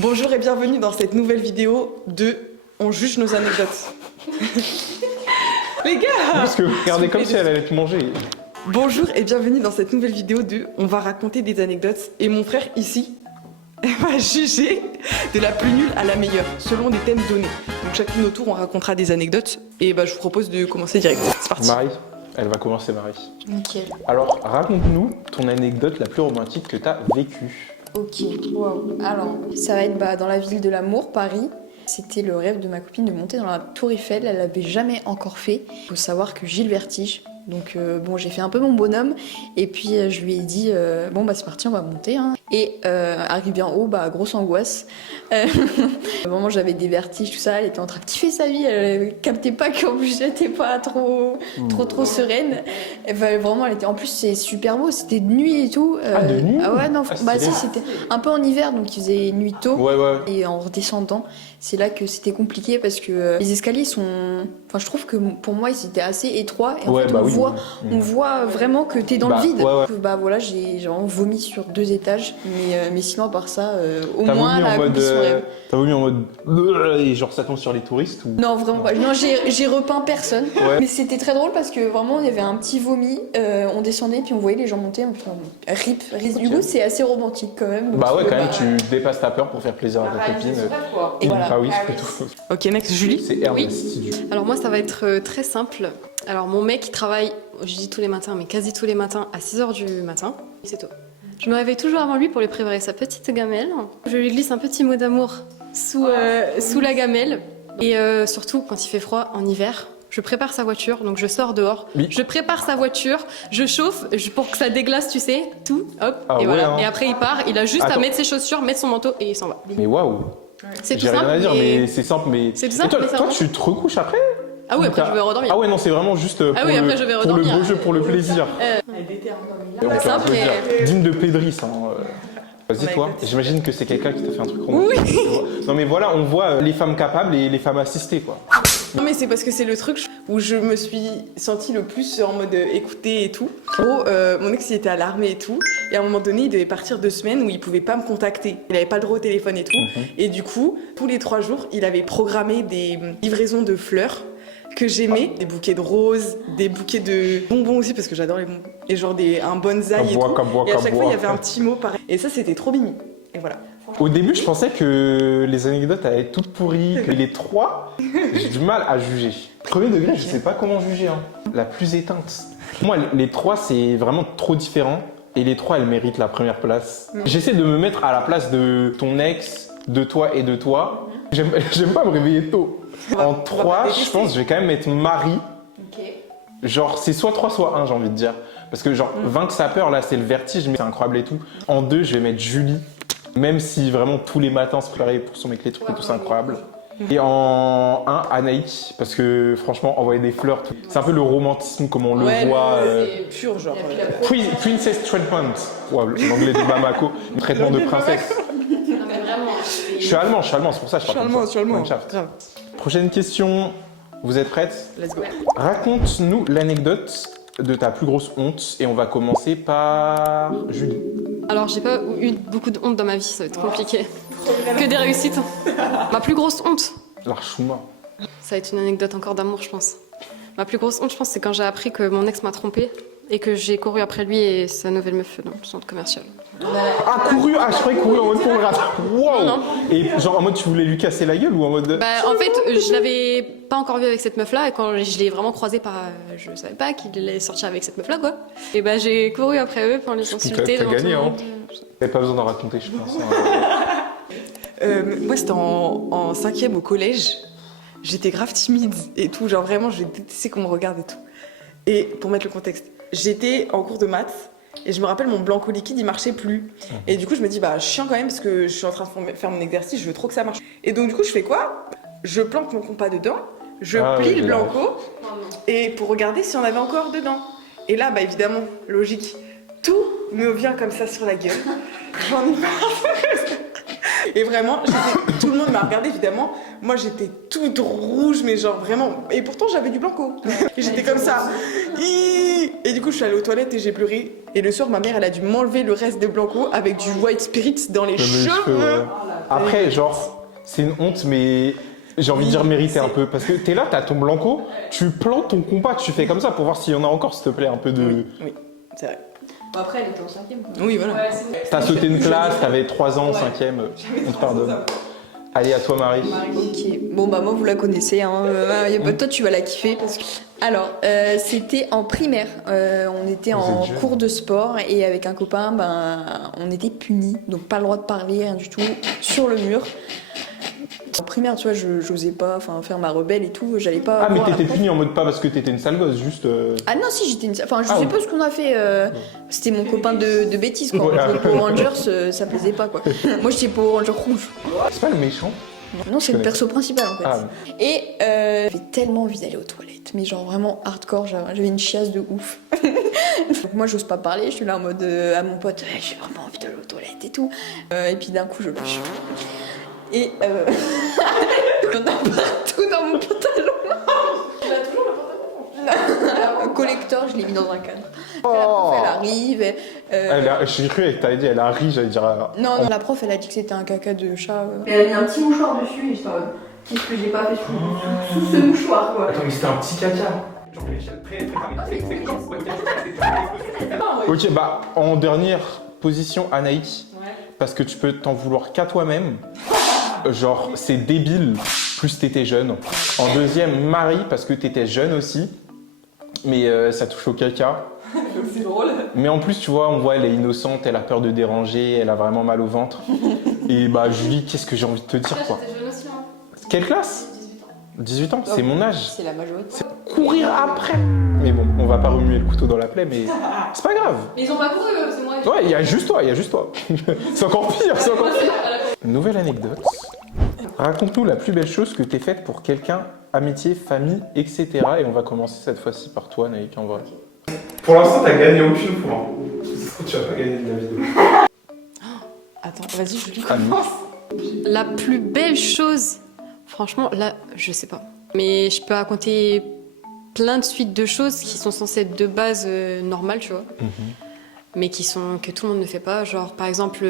Bonjour et bienvenue dans cette nouvelle vidéo de On juge nos anecdotes. Les gars! Parce que regardez comme si elle allait te manger. Bonjour et bienvenue dans cette nouvelle vidéo de On va raconter des anecdotes. Et mon frère ici va juger de la plus nulle à la meilleure, selon des thèmes donnés. Donc chacune au tour on racontera des anecdotes. Et je vous propose de commencer direct. C'est parti. Marie, elle va commencer Marie. Nickel. Alors raconte-nous ton anecdote la plus romantique que t'as vécue. Ok, wow. Alors, ça va être dans la ville de l'amour, Paris. C'était le rêve de ma copine de monter dans la Tour Eiffel. Elle l'avait jamais encore fait. Il faut savoir que j'ai le vertige. Donc j'ai fait un peu mon bonhomme. Et puis je lui ai dit, c'est parti, on va monter. Hein. Et arrivé en haut, grosse angoisse. Vraiment, j'avais des vertiges, tout ça. Elle était en train de kiffer sa vie. Elle captait pas qu'en plus, j'étais pas trop sereine. Vraiment, elle était. En plus, c'est super beau. C'était de nuit et tout. De nuit? Ah ouais, non. Si, c'était un peu en hiver, donc il faisait nuit tôt. Ouais. Et en redescendant, c'est là que c'était compliqué parce que les escaliers sont. Enfin, je trouve que pour moi, ils étaient assez étroits. Et en fait, on voit vraiment que t'es dans le vide. Ouais. J'ai vraiment vomi sur 2 étages. Mais sinon, à part ça, au t'as moins, la accompli son rêve. T'as vomi en mode. Et genre, ça tombe sur les touristes ou... Non, vraiment pas. Non, j'ai repeint personne. Ouais. Mais c'était très drôle parce que vraiment, il y avait un petit vomi. On descendait, puis on voyait les gens monter. Rip. Du coup, c'est assez romantique quand même. Donc, quand même, tu dépasses ta peur pour faire plaisir à ta copine. Et voilà. Ah oui, c'est tout. Ok, next, Julie. C'est Ernest. Oui. Alors moi, ça va être très simple. Alors mon mec, il travaille, je dis tous les matins, mais quasi tous les matins, à 6h du matin. C'est tôt. Je me réveille toujours avant lui pour lui préparer sa petite gamelle. Je lui glisse un petit mot d'amour sous la gamelle. Et surtout, quand il fait froid, en hiver, je prépare sa voiture, donc je sors dehors. Oui. Je prépare sa voiture, je chauffe pour que ça déglace, tu sais, tout, hop, et voilà. Et après, il part, il a juste à mettre ses chaussures, mettre son manteau et il s'en va. Mais waouh! C'est tout simple. J'ai rien à dire, mais c'est simple, mais... C'est tout simple, et toi, tu te recouches après? Ah oui, après je vais redormir. Ah ouais, non, c'est vraiment juste pour, après, je vais pour le beau jeu, pour le plaisir. C'est simple, mais... Digne de Pédris, hein. Vas-y toi, j'imagine que c'est quelqu'un qui t'a fait un truc romantique. Oui. Non mais voilà, on voit les femmes capables et les femmes assistées quoi. Non mais c'est parce que c'est le truc où je me suis sentie le plus en mode écoutée et tout. En gros, mon ex il était à l'armée et tout, et à un moment donné il devait partir 2 semaines où il pouvait pas me contacter. Il avait pas le droit au téléphone et tout, et du coup, tous les 3 jours, il avait programmé des livraisons de fleurs que j'aimais, des bouquets de roses, des bouquets de bonbons aussi parce que j'adore les bonbons, et genre un bonsaï et tout. Et à chaque fois il y avait un petit mot pareil, et ça c'était trop mimi. Et voilà. Au début, je pensais que les anecdotes allaient être toutes pourries, que les 3, j'ai du mal à juger. Premier degré, je sais pas comment juger, hein. La plus éteinte. Moi, les 3, c'est vraiment trop différent. Et les 3, elles méritent la première place. J'essaie de me mettre à la place de ton ex, de toi et de toi. J'aime pas me réveiller tôt. En 3, je pense que je vais quand même mettre Marie. Okay. Genre, c'est soit 3, soit 1, j'ai envie de dire. Parce que genre, vaincre sa peur, là, c'est le vertige, mais c'est incroyable et tout. En 2, je vais mettre Julie. Même si vraiment tous les matins se préparer pour son mec les trucs et tout, c'est incroyable. Et en 1, Anaïs, parce que franchement, envoyer des fleurs, c'est un peu le romantisme comme on le voit. C'est pur genre. Princess Treatment. Wow, l'anglais de Bamako, traitement de princesse. Je suis allemand, c'est pour ça que je parle. Je suis allemand. Prochaine question, vous êtes prêtes? Let's go. Raconte-nous l'anecdote de ta plus grosse honte et on va commencer par Julie. Alors, j'ai pas eu beaucoup de honte dans ma vie, ça va être compliqué. Que des réussites. Ma plus grosse honte, L'Archouma. ça va être une anecdote encore d'amour, je pense. Ma plus grosse honte, je pense, c'est quand j'ai appris que mon ex m'a trompée et que j'ai couru après lui et sa nouvelle meuf dans le centre commercial. Ah, couru! Ah, je croyais couru en mode pour le rat. Wow! Non. Et genre en mode tu voulais lui casser la gueule ou en mode. En fait, je l'avais pas encore vu avec cette meuf-là et quand je l'ai vraiment croisé je savais pas qu'il allait sortir avec cette meuf-là, quoi. Et j'ai couru après eux pour les consulter. T'as gagné, hein? T'avais pas besoin d'en raconter, je pense. Moi c'était en 5e au collège. J'étais grave timide et tout, genre vraiment je détestais qu'on me regarde et tout. Et pour mettre le contexte, j'étais en cours de maths. Et je me rappelle, mon blanco liquide, il marchait plus. Et du coup, je me dis, chiant quand même, parce que je suis en train de faire mon exercice, je veux trop que ça marche. Et donc, du coup, je fais quoi? Je plante mon compas dedans, je plie le blanco, et pour regarder si on avait encore dedans. Et là, évidemment, logique, tout me vient comme ça sur la gueule. J'en ai marre. Et vraiment, tout le monde m'a regardé évidemment. Moi j'étais toute rouge, mais genre vraiment. Et pourtant j'avais du blanco. Et j'étais comme ça. Et Et du coup, je suis allée aux toilettes et j'ai pleuré. Et le soir, ma mère, elle a dû m'enlever le reste de Blanco avec du white spirit dans les Comme les cheveux. ouais. Après, genre, c'est une honte, mais j'ai envie de dire mériter un peu. Parce que t'es là, t'as ton Blanco, tu plantes ton compas, tu fais comme ça pour voir s'il y en a encore, s'il te plaît, un peu de. Oui, c'est vrai. Bon, après, elle était en 5ème. Oui, voilà. Ouais, c'est bon. T'as sauté une classe, t'avais 3 ans, 5ème, on te pardonne. Allez, à toi, Marie. Ok, bon bah moi vous la connaissez, hein. Toi tu vas la kiffer parce que... Alors, c'était en primaire, on était Vous en êtes jeune. cours de sport et avec un copain, on était punis, donc pas le droit de parler, rien du tout, sur le mur. En primaire, tu vois, j'osais pas faire ma rebelle et tout, j'allais pas... Ah, mais voir la t'étais prof. puni en mode pas parce que t'étais une sale gosse, juste. Ah non, si, j'étais une... Enfin, je Ah, sais ouais. pas ce qu'on a fait, c'était mon copain de bêtises, quoi. Voilà. Les Power Rangers, ça plaisait pas, quoi. Moi, j'étais Power Ranger rouge. C'est pas le méchant. Non, c'est le perso principal, en fait. Ah, Et j'avais tellement envie d'aller aux toilettes, mais genre vraiment hardcore, j'avais une chiasse de ouf. Donc moi j'ose pas parler, je suis là en mode à mon pote, hey, j'ai vraiment envie d'aller aux toilettes et tout. Et puis d'un coup je bouge. Et il y en a partout dans mon pantalon. Il a toujours le pantalon. Un collector, je l'ai mis dans un cadre. Oh. La prof elle arrive. J'ai cru que t'avais dit, elle a ri, j'allais dire. Non, non, la prof elle a dit que c'était un caca de chat. Elle a mis un petit mouchoir dessus et j'étais en mode, qu'est-ce que j'ai pas fait sous ce mouchoir quoi. Attends, mais c'était un petit caca. Ok, bah, en dernière position, Anaïk. Parce que tu peux t'en vouloir qu'à toi-même. Genre, c'est débile, plus t'étais jeune. En deuxième, Marie, parce que t'étais jeune aussi. Mais ça touche au caca. C'est drôle. Mais en plus, tu vois, on voit, elle est innocente, elle a peur de déranger, elle a vraiment mal au ventre. Et bah, Julie, qu'est-ce que j'ai envie de te dire, quoi. J'étais jeune aussi, hein. Quelle classe 18 ans, c'est mon âge. C'est la majorité. C'est courir après. Mais bon, on va pas remuer le couteau dans la plaie, mais c'est pas grave. Mais ils ont pas couru, c'est moi. Ouais, il y a juste toi, il y a juste toi. C'est encore pire, c'est encore pire. Nouvelle anecdote. Raconte-nous la plus belle chose que t'aies faite pour quelqu'un, amitié, famille, etc. Et on va commencer cette fois-ci par toi, Naïk, en vrai. Pour l'instant, t'as gagné aucune fois. Tu vas pas gagner de la vidéo. Attends, vas-y, Julie, Ami. commence. La plus belle chose, franchement, là, je sais pas. Mais je peux raconter plein de suites de choses qui sont censées être de base normales, tu vois. Mais que tout le monde ne fait pas. Genre, par exemple,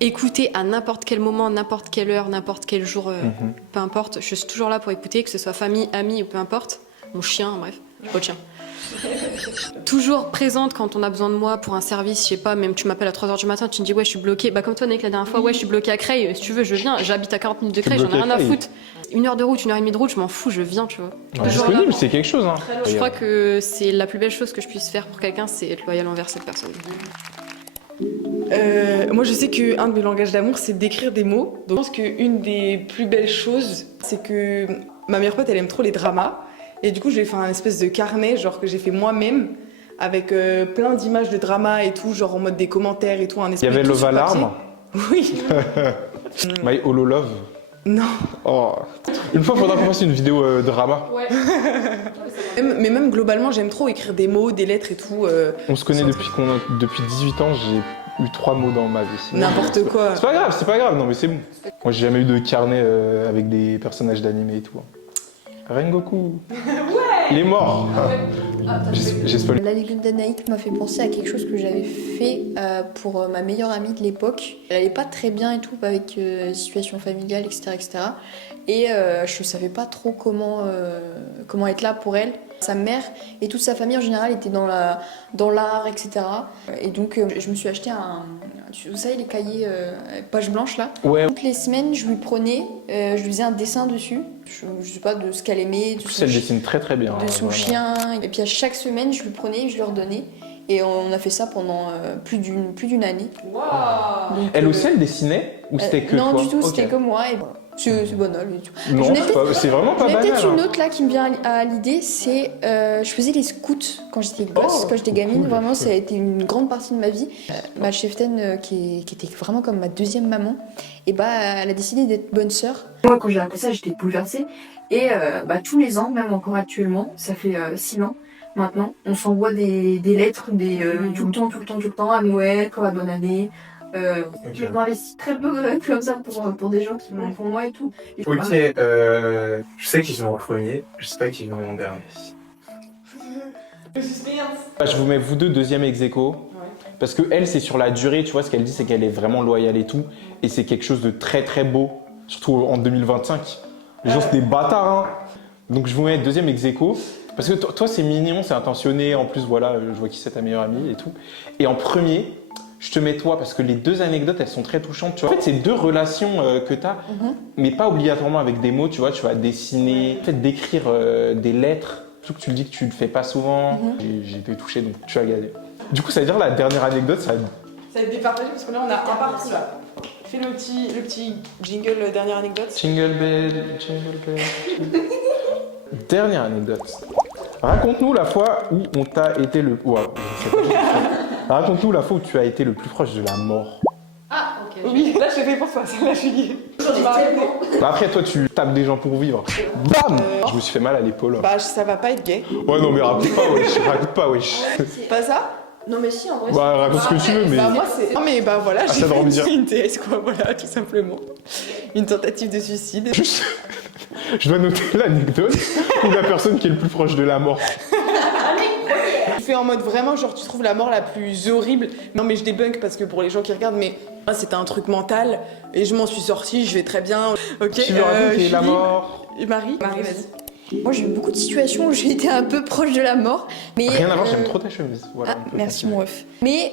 écouter à n'importe quel moment, n'importe quelle heure, n'importe quel jour, peu importe. Je suis toujours là pour écouter, que ce soit famille, amis ou peu importe. Mon chien, bref, j'ai pas de chien. Toujours présente quand on a besoin de moi pour un service, je sais pas, même tu m'appelles à 3h du matin, tu me dis ouais je suis bloquée, bah comme toi Nick la dernière fois, ouais je suis bloquée à Creil, si tu veux je viens, j'habite à 40 minutes de Creil, j'en ai bloquée rien à à Creil. foutre. 1 heure de route, 1 heure et demie de route, je m'en fous, je viens, tu vois. Toujours Disponible, là. c'est quelque chose. Hein. Je crois que c'est la plus belle chose que je puisse faire pour quelqu'un, c'est être loyal envers cette personne. Moi, je sais qu'un de mes langages d'amour, c'est d'écrire des mots. Donc, je pense qu'une des plus belles choses, c'est que ma meilleure pote, elle aime trop les dramas. Et du coup, je lui ai fait un espèce de carnet, genre que j'ai fait moi-même, avec plein d'images de dramas et tout, genre en mode des commentaires et tout. Un Il y espèce avait de tout Love sur papier. Alarm, Oui. My Holo Love. Non. Oh. Une fois, il faudra qu'on fasse une vidéo drama. Ouais. Mais même globalement, j'aime trop écrire des mots, des lettres et tout. On se connaît depuis 18 ans, j'ai eu 3 mots dans ma vie. N'importe quoi. C'est pas grave, non mais c'est bon. Moi j'ai jamais eu de carnet avec des personnages d'animé et tout. Rengoku. Il est mort. J'ai spoilé. L'anecdote d'Anaïk m'a fait penser à quelque chose que j'avais fait pour ma meilleure amie de l'époque. Elle allait pas très bien et tout avec situation familiale, etc. etc. Et je savais pas trop comment être là pour elle. Sa mère et toute sa famille en général étaient dans l'art, etc. Et donc je me suis acheté vous savez les cahiers page blanche là. Ouais. Toutes les semaines je lui prenais, je lui faisais un dessin dessus. Je sais pas de ce qu'elle aimait, En plus elle dessine très très bien. de son vraiment. chien. Et puis à chaque semaine, je lui prenais et je lui redonnais. Et on a fait ça pendant plus d'une année. Donc, Elle aussi elle dessinait ou c'était que non, toi du tout, c'était Ok. que moi. Et voilà. C'est banal et tout. Non, J'en ai c'est vraiment pas J'en ai banal. peut-être une hein. autre là qui me vient à l'idée, c'est je faisais les scouts quand j'étais gosse, Oh, quand j'étais gamine. cool. Vraiment, ça a été une grande partie de ma vie. Ma cheftaine, qui était vraiment comme ma deuxième maman, et bah elle a décidé d'être bonne sœur. Moi quand j'ai appris ça j'étais bouleversée et tous les ans, même encore actuellement, ça fait 6 ans maintenant, on s'envoie des lettres tout le temps à Noël, pour la bonne année. Je m'investis très peu comme ça pour des gens qui m'ont pour moi et tout. Et Ok, voilà. je sais qu'ils vont en premier, je sais pas qu'ils vont en dernier. Le suspense. Je vous mets vous deux deuxième ex aequo. Parce que elle, c'est sur la durée, tu vois, ce qu'elle dit, c'est qu'elle est vraiment loyale et tout. Et c'est quelque chose de très très beau, surtout en 2025. Les gens, c'est des bâtards, hein. Donc je vous mets deuxième ex aequo. Parce que toi, c'est mignon, c'est intentionné. En plus, voilà, je vois qui c'est ta meilleure amie et tout. Et en premier, je te mets toi, parce que les deux anecdotes, elles sont très touchantes. Tu vois. En fait, c'est deux relations que tu as, mais pas obligatoirement avec des mots, tu vois. Tu vas dessiner, en fait, d'écrire des lettres. Surtout que tu le dis que tu le fais pas souvent. J'ai été touché, donc tu as gagné. Du coup, ça veut dire la dernière anecdote, ça va être... Ça va être départagé parce que là on a un partout là. Fais le petit jingle dernière anecdote. Jingle bell, jingle bell. Dernière anecdote. Raconte-nous la fois où on t'a été le... Waouh, je sais pas. Raconte-nous la fois où tu as été le plus proche de la mort. Ah, ok. Oui, là je l'ai fait pour toi, celle-là je suis. Bah après, toi, tu tapes des gens pour vivre. Bam Je me suis fait mal à l'épaule. Bah ça va pas être gay. Ouais, non, mais raconte pas, wesh. Raconte pas, wesh. Pas ça? Non mais si, en vrai. Bah, raconte ce que tu veux, mais... Bah moi c'est. Non mais bah voilà, j'ai ça doit me dire. fait une TS quoi, voilà, tout simplement. Une tentative de suicide. Juste... Je dois noter l'anecdote où la personne qui est le plus proche de la mort. Je fais en mode vraiment genre tu trouves la mort la plus horrible. Non mais je débunk parce que pour les gens qui regardent, mais c'était un truc mental et je m'en suis sortie, je vais très bien. Ok. Tu veux raconter la Julie mort? et Marie, vas-y. Moi j'ai eu beaucoup de situations où j'ai été un peu proche de la mort. Mais, Rien à voir, j'aime trop ta chemise. Voilà, Ah, on peut merci continuer. mon ref. Mais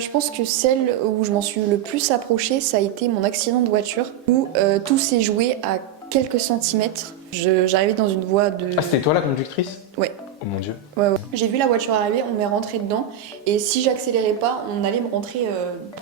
je pense que celle où je m'en suis le plus approchée, ça a été mon accident de voiture, où tout s'est joué à quelques centimètres. J'arrivais dans une voie de... Ah, c'était toi la conductrice? Ouais. Oh mon dieu. Ouais. J'ai vu la voiture arriver, on m'est rentré dedans, et si j'accélérais pas, on allait me rentrer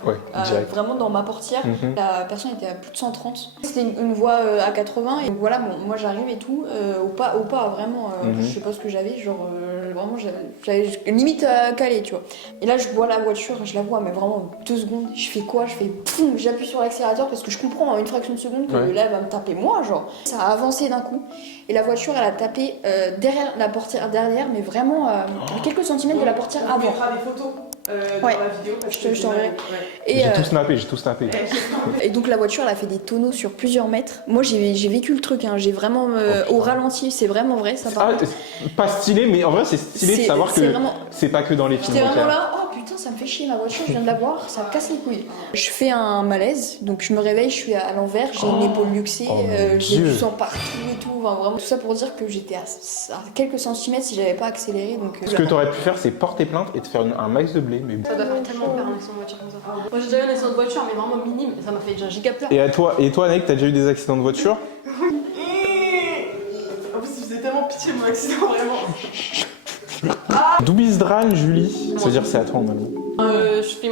Ouais, direct. vraiment dans ma portière. Mhm. La personne était à plus de 130. C'était une voie à 80, et voilà, bon, moi j'arrive et tout, au pas, vraiment, Mhm. je sais pas ce que j'avais, genre vraiment j'avais limite calé, tu vois. Et là je vois la voiture, je la vois, mais vraiment 2 secondes, je fais quoi? Je fais poum, j'appuie sur l'accélérateur parce que je comprends en une fraction de seconde que Ouais. là elle va me taper moi, genre. Ça a avancé d'un coup, et la voiture elle a tapé derrière la portière derrière, mais vraiment à quelques centimètres de la portière On avant. mettra des photos dans Ouais. la vidéo parce Je que te- je t'enverrai. Ouais. Et, J'ai tout snappé. et donc la voiture elle a fait des tonneaux sur plusieurs mètres. Moi j'ai vécu le truc, hein. J'ai vraiment au ralenti, c'est vraiment vrai ça par Ah, contre. pas stylé, mais en vrai, c'est stylé de savoir que vraiment... c'est pas que dans les films. J'étais vraiment ok. là, oh putain ça me fait chier ma voiture, je viens de la voir, ça me casse les couilles. Je fais un malaise, donc je me réveille, je suis à l'envers, j'ai une épaule luxée, Oh mon j'ai Dieu. du sang partout et tout, enfin, vraiment tout ça pour dire que j'étais à quelques centimètres si j'avais pas accéléré. Donc, Ce que t'aurais pu faire, c'est porter plainte et te faire un max de blé. Mais... Ça doit faire tellement peur un accident de voiture comme ça. Moi j'ai déjà eu un accident de voiture, mais vraiment minime, et ça m'a fait déjà giga peur. Et toi, Anaïk, t'as déjà eu des accidents de voiture? En plus, il faisait tellement pitié mon accident, vraiment. Doubizdran, Julie. Ça veut dire c'est à toi en allemand. Je fais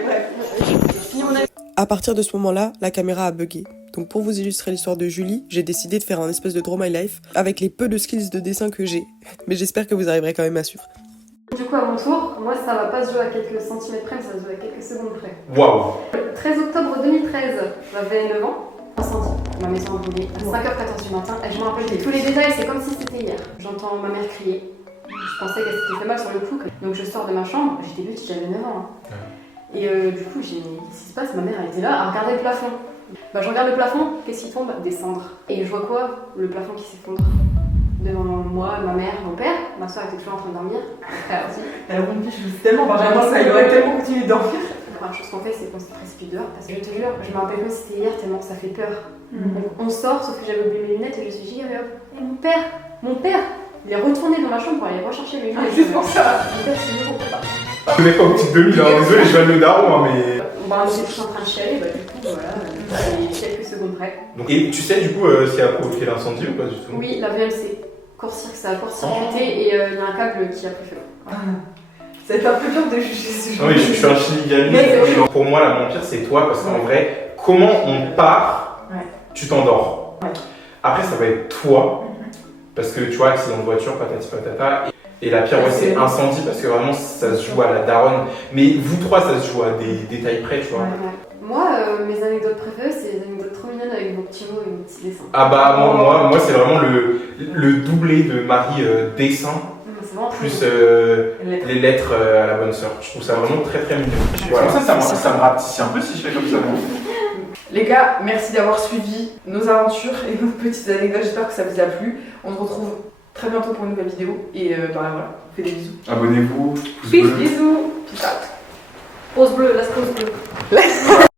Bref. À partir de ce moment-là, la caméra a bugué. Donc pour vous illustrer l'histoire de Julie, j'ai décidé de faire un espèce de Draw My Life avec les peu de skills de dessin que j'ai. Mais j'espère que vous arriverez quand même à suivre. Du coup, à mon tour, moi ça va pas se jouer à quelques centimètres près, mais ça va se jouer à quelques secondes près. Waouh! 13 octobre 2013, j'avais 9 ans. Incendie. Ma maison a brûlé à 5h14 du matin. Et je me rappelle de tous les détails, c'est comme si c'était hier. J'entends ma mère crier. Je pensais qu'elle s'était fait mal sur le cou. Donc je sors de ma chambre, j'étais petite, j'avais 9 ans. Hein. Et du coup, j'ai dit, qu'est-ce qui se passe? Ma mère, elle était là à regarder le plafond. Bah, je regarde le plafond, qu'est-ce qui tombe? Des cendres. Et je vois quoi? Le plafond qui s'effondre. Devant moi, ma mère, mon père, ma soeur était toujours en train de dormir. Mon frère aussi. Elle a rompu, je me suis tellement vraiment ça, il aurait tellement continué de dormir. La première chose qu'on fait, c'est qu'on se précipite dehors. Parce que je te jure, je me rappelle comme si c'était hier tellement ça fait peur. Donc on sort, sauf que j'avais oublié mes lunettes et je suis giga hop. Et mon père, il est retourné dans ma chambre pour aller rechercher mes lunettes. Juste pour ça. Mon père, c'est mieux qu'on peut pas. Je connais pas au petit 2000, hein. Désolé, je viens de le daron, hein, mais. Bah, j'étais tous en train de chialer, bah du coup, voilà, et quelques secondes près. Et tu sais du coup ce qui a provoqué l'incendie ou pas du tout? Oui, la VLC. Ça a court-circuité et il y a un câble qui a pris feu. Voilà. Ça va être un peu dur de juger ce genre. Oui, je suis un chinigaliste. Mais- Pour moi, la moins pire, c'est toi, parce qu'en vrai, comment on part, Ouais. tu t'endors. Ouais. Après, ça va être toi, parce que tu vois, accident de voiture, patati patata. Et la pire, ouais, c'est incendie, parce que vraiment, ça se joue à la daronne. Mais vous trois, ça se joue à des détails près, tu vois. Ouais. Moi, mes anecdotes préférées, c'est les anecdotes trop mignonnes avec vos petits mots et vos petits dessins. Ah bah, moi c'est vraiment le doublé de Marie dessin, C'est vraiment plus trop les lettres à la bonne sœur. Je trouve ça vraiment très très mignon. Voilà. Ça me rapetit un peu si je fais comme ça. Les gars, merci d'avoir suivi nos aventures et nos petites anecdotes. J'espère que ça vous a plu. On se retrouve très bientôt pour une nouvelle vidéo. Et bah voilà, on fait des bisous. Abonnez-vous. Bisous. Peace out. Pause bleue, la pause bleue.